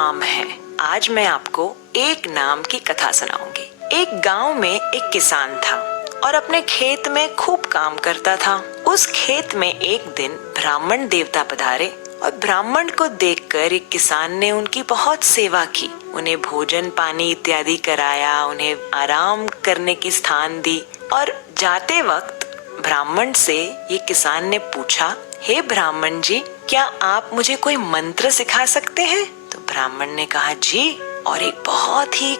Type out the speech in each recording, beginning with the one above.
नाम है। आज मैं आपको एक नाम की कथा सुनाऊंगी। एक गांव में एक किसान था और अपने खेत में खूब काम करता था। उस खेत में एक दिन ब्राह्मण देवता पधारे और ब्राह्मण को देखकर एक किसान ने उनकी बहुत सेवा की। उन्हें भोजन पानी इत्यादि कराया, उन्हें आराम करने की स्थान दी और जाते वक्त ब्राह्मण से ये किसान ने पूछा, हे ब्राह्मण जी, क्या आप मुझे कोई मंत्र सिखा सकते हैं? तो ब्राह्मण ने कहा जी, और एक बहुत ही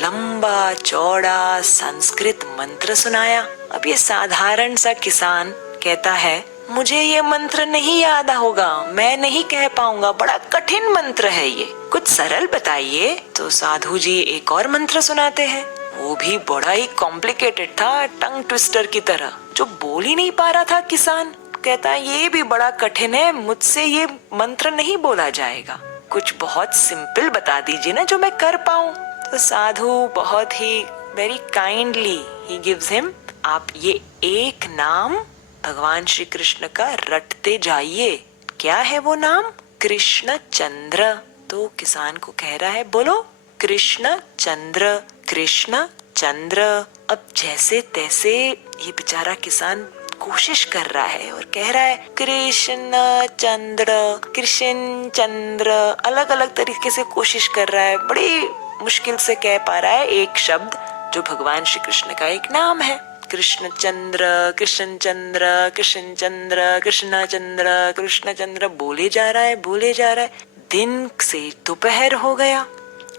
लंबा चौड़ा संस्कृत मंत्र सुनाया। अब ये साधारण सा किसान कहता है, मुझे ये मंत्र नहीं याद होगा, मैं नहीं कह पाऊंगा, बड़ा कठिन मंत्र है ये, कुछ सरल बताइए। तो साधु जी एक और मंत्र सुनाते हैं, वो भी बड़ा ही कॉम्प्लिकेटेड था, टंग ट्विस्टर की तरह, जो बोल ही नहीं पा रहा था किसान। कहता है ये भी बड़ा कठिन है, मुझसे ये मंत्र नहीं बोला जाएगा, कुछ बहुत सिंपल बता दीजिए ना जो मैं कर पाऊं। तो साधु बहुत ही very kindly he gives him, आप ये एक नाम भगवान श्री कृष्ण का रटते जाइए। क्या है वो नाम? कृष्ण चंद्र। तो किसान को कह रहा है, बोलो कृष्ण चंद्र, कृष्ण चंद्र। अब जैसे तैसे ये बेचारा किसान कोशिश कर रहा है और कह रहा है कृष्ण चंद्र, कृष्ण चंद्र, अलग अलग तरीके से कोशिश कर रहा है, बड़ी मुश्किल से कह पा रहा है एक शब्द जो भगवान श्री कृष्ण का एक नाम है। कृष्ण चंद्र, कृष्ण चंद्र, कृष्ण चंद्र, कृष्ण चंद्र, कृष्ण चंद्र बोले जा रहा है, बोले जा रहा है। दिन से दोपहर हो गया,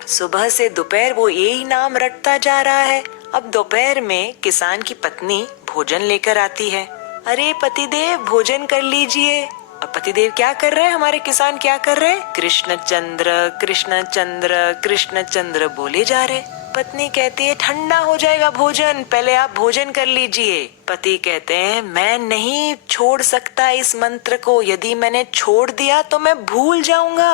सुबह से दोपहर वो यही नाम रटता जा रहा है। अब दोपहर में किसान की पत्नी भोजन लेकर आती है। अरे पतिदेव भोजन कर लीजिए। अब पतिदेव क्या कर रहे हैं, हमारे किसान क्या कर रहे हैं? कृष्ण चंद्र, कृष्ण चंद्र, कृष्ण चंद्र बोले जा रहे। पत्नी कहती है ठंडा हो जाएगा भोजन, पहले आप भोजन कर लीजिए। पति कहते हैं मैं नहीं छोड़ सकता इस मंत्र को, यदि मैंने छोड़ दिया तो मैं भूल जाऊंगा।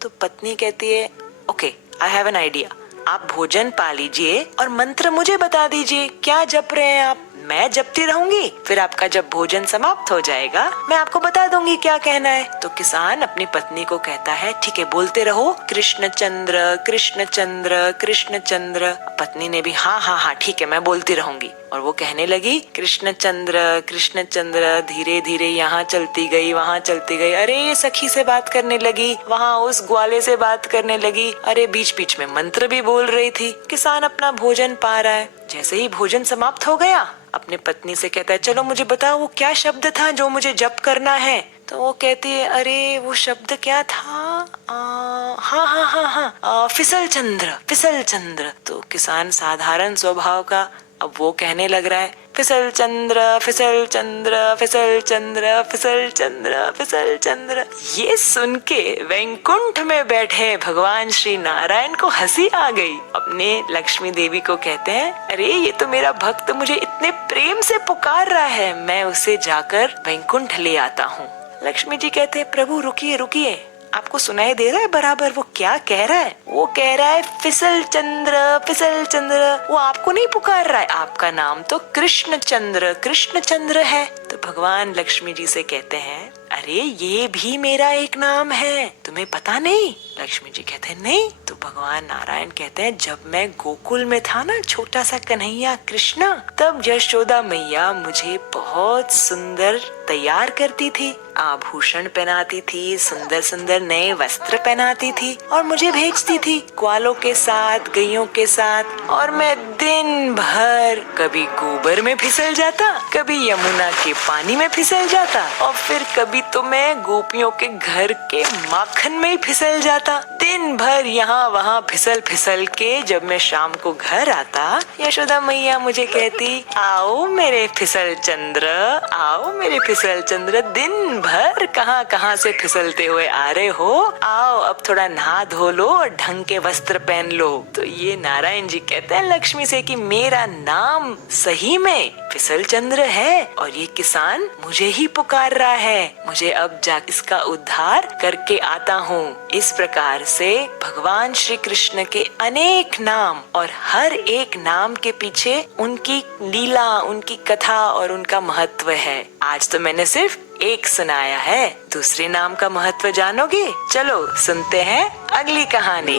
तो पत्नी कहती है okay, I have an idea, आप भोजन पा लीजिए और मंत्र मुझे बता दीजिए, क्या जप रहे हैं आप? मैं जपती रहूंगी, फिर आपका जब भोजन समाप्त हो जाएगा मैं आपको बता दूंगी क्या कहना है। तो किसान अपनी पत्नी को कहता है ठीक है बोलते रहो, कृष्ण चंद्र, कृष्ण चंद्र, कृष्ण चंद्र। पत्नी ने भी हाँ हाँ हाँ ठीक है मैं बोलती रहूंगी, और वो कहने लगी कृष्ण चंद्र, कृष्ण चंद्र। धीरे धीरे यहाँ चलती गई, वहाँ चलती गई, अरे सखी से बात करने लगी, वहाँ उस ग्वाले से बात करने लगी, अरे बीच बीच में मंत्र भी बोल रही थी। किसान अपना भोजन पा रहा है। जैसे ही भोजन समाप्त हो गया अपने पत्नी से कहता है चलो मुझे बताओ वो क्या शब्द था जो मुझे जप करना है। तो वो कहती है अरे वो शब्द क्या था, हाँ हाँ हाँ हाँ फिसल चंद्र, फिसल चंद्र। तो किसान साधारण स्वभाव का, अब वो कहने लग रहा है फिसल चंद्र, फिसल चंद्र, फिसल चंद्र, फिसल चंद्र, फिसल चंद्र। ये सुन के वैकुंठ में बैठे भगवान श्री नारायण को हंसी आ गई। अपने लक्ष्मी देवी को कहते हैं अरे ये तो मेरा भक्त मुझे इतने प्रेम से पुकार रहा है, मैं उसे जाकर वैकुंठ ले आता हूँ। लक्ष्मी जी कहते हैं प्रभु रुकिए रुकिए, आपको सुनाई दे रहा है बराबर वो क्या कह रहा है? वो कह रहा है फिसल चंद्र, फिसल चंद्र। वो आपको नहीं पुकार रहा है, आपका नाम तो कृष्ण चंद्र, कृष्ण चंद्र है। तो भगवान लक्ष्मी जी से कहते हैं अरे ये भी मेरा एक नाम है, तुम्हें पता नहीं? लक्ष्मी जी कहते हैं नहीं। तो भगवान नारायण कहते हैं जब मैं गोकुल में था ना, छोटा सा कन्हैया कृष्णा, तब यशोदा मैया मुझे बहुत सुंदर तैयार करती थी, आभूषण पहनाती थी, सुंदर सुंदर नए वस्त्र पहनाती थी और मुझे भेजती थी ग्वालों के साथ, गैयों के साथ। और मैं दिन भर कभी गोबर में फिसल जाता, कभी यमुना के पानी में फिसल जाता, और फिर कभी तो मैं गोपियों के घर के माखन में ही फिसल जाता। दिन भर यहाँ वहाँ फिसल फिसल के जब मैं शाम को घर आता, यशोदा मैया मुझे कहती आओ मेरे फिसल चंद्र, आओ मेरे फिसल चंद्र, दिन भर कहाँ कहाँ से फिसलते हुए आ रहे हो, आओ अब थोड़ा नहा धो लो और ढंग के वस्त्र पहन लो। तो ये नारायण जी कहते हैं लक्ष्मी से कि मेरा नाम सही में फिसल चंद्र है और ये किसान मुझे ही पुकार रहा है, मुझे अब जा इसका उद्धार करके आता हूँ। इस प्रकार से भगवान श्री कृष्ण के अनेक नाम और हर एक नाम के पीछे उनकी लीला, उनकी कथा और उनका महत्व है। आज तो मैंने सिर्फ एक सुनाया है, दूसरे नाम का महत्व जानोगे? चलो सुनते हैं अगली कहानी।